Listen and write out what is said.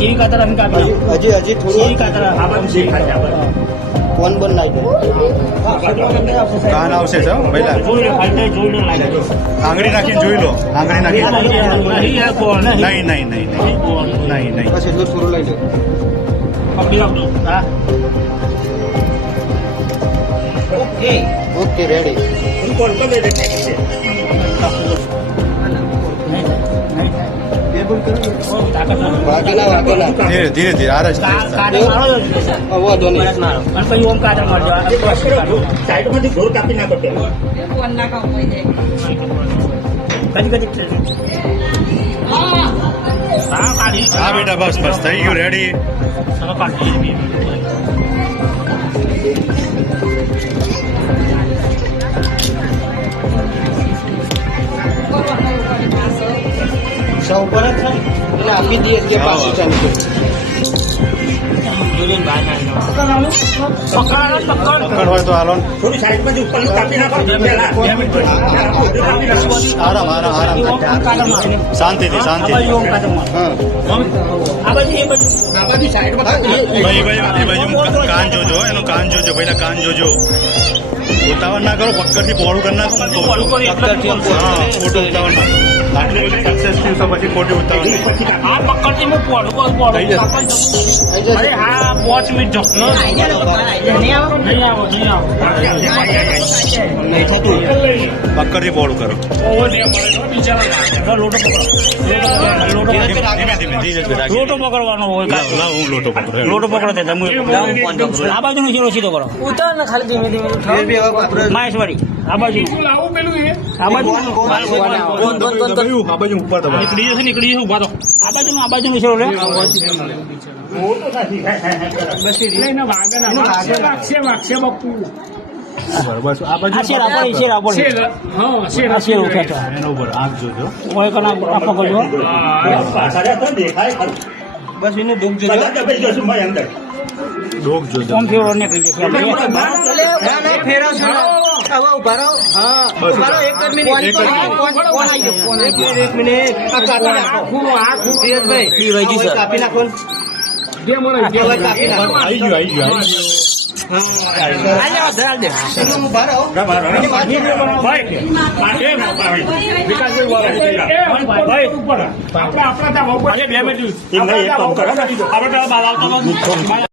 છી કાતર અમે કાપી હજી થોડું કાતર ફોન બંધ નાખી કાન આવશે સર પહેલા જોઈ લો લાગે આંગળી નાખીને જોઈ લો આંગળી નાખીને નહીં નહીં બસ એટલું થોડું લઈ લો પકડી આપજો હા ઓકે રેડી વાગેલા ધીરે ધીરે ધીરે આરજ કાતર મારો જ વાંધો નહીં અને પછી ઓમ કાતર મારજો સાઈડમાંથી ઘોર કાપી નાખો કદી હા કાઢી હા બેટા બસ બસ થઈ ગયું રેડી કાઢી સૌ ઉપર જ થાય એટલે આપી દઈએ કે પાછું ચાલુ પકડ હોય તો હાલો થોડી સાઈડમાંથી ઉપરનું કાપી નાખો આરામ આરામ આરામ શાંતિથી શાંતિથી હા આ બાજુ એ બાજુ આ બાજુ સાઈડમાં ભાઈ ભાઈ એ બાજુ કાન જોજો એનું કાન જોજો પહેલા કાન જોજો ઉતાવળ ના કરો પક્કડથી પહોળું કરી નાખો હા ખોટું ઉતાવળ ના આટલી બધી સક્સેસફુલ તો પછી ખોટી ઉતાવળ નહીં આ પકડતી હું પોડું થઈ જશે. અરે હા 5 મિનિટ જો નહીં આવો નહીં થતું પક્કડથી પહોળું કરો લોટો પકડો ધીમે ધીમે ધીરે રાખી લોટો પકડવાનો હોય લાવ હું લોટો પકડો લોટો પકડો તે તમે આ બાજુ નો સીધો કરો ફેર બી હવે આપણે માહેશવાડી આ બાજુ આ બાજુ આ બાજુ ઉપર દબાવો. નીકળી જશે ઉભા તો આ બાજુ નો છેડો લે બસ આ બાજુ આ શેર આપડી આ શેર ઉઠે એનો ઉપર આંખ જોજો કોઈ કના આ પકડજો દેખાય બસ એનું દુઃખ જોજો દબાઈ જશું ભાઈ અંદર ડોક જોજો કોમ ફેરો નીકળી જશે ફેરવ છો હવે ઉભા રહો હા ઉભા રહો એક જ મિનિટ એક જ મિનિટ. એક મિનિટ આ કાપી નાખો ધીરજભાઈ કાપી નાખો કાપી નાખો આવી ગયું આવી ગયું એનું ઉભા રહો આપણે 2 મિનિટ એક કામ કરો